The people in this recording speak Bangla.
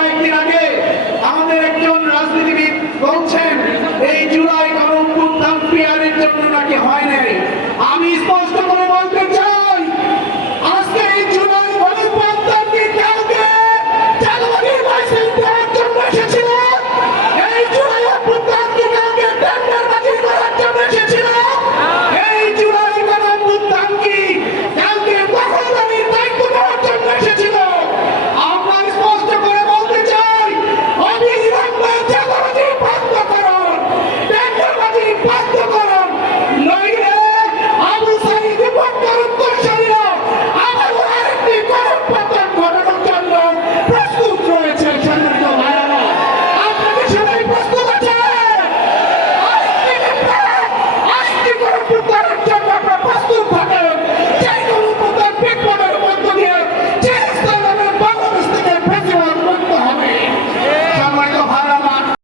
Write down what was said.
কয়েকদিন আগে আমাদের একজন রাজনীতিবিদ বলছেন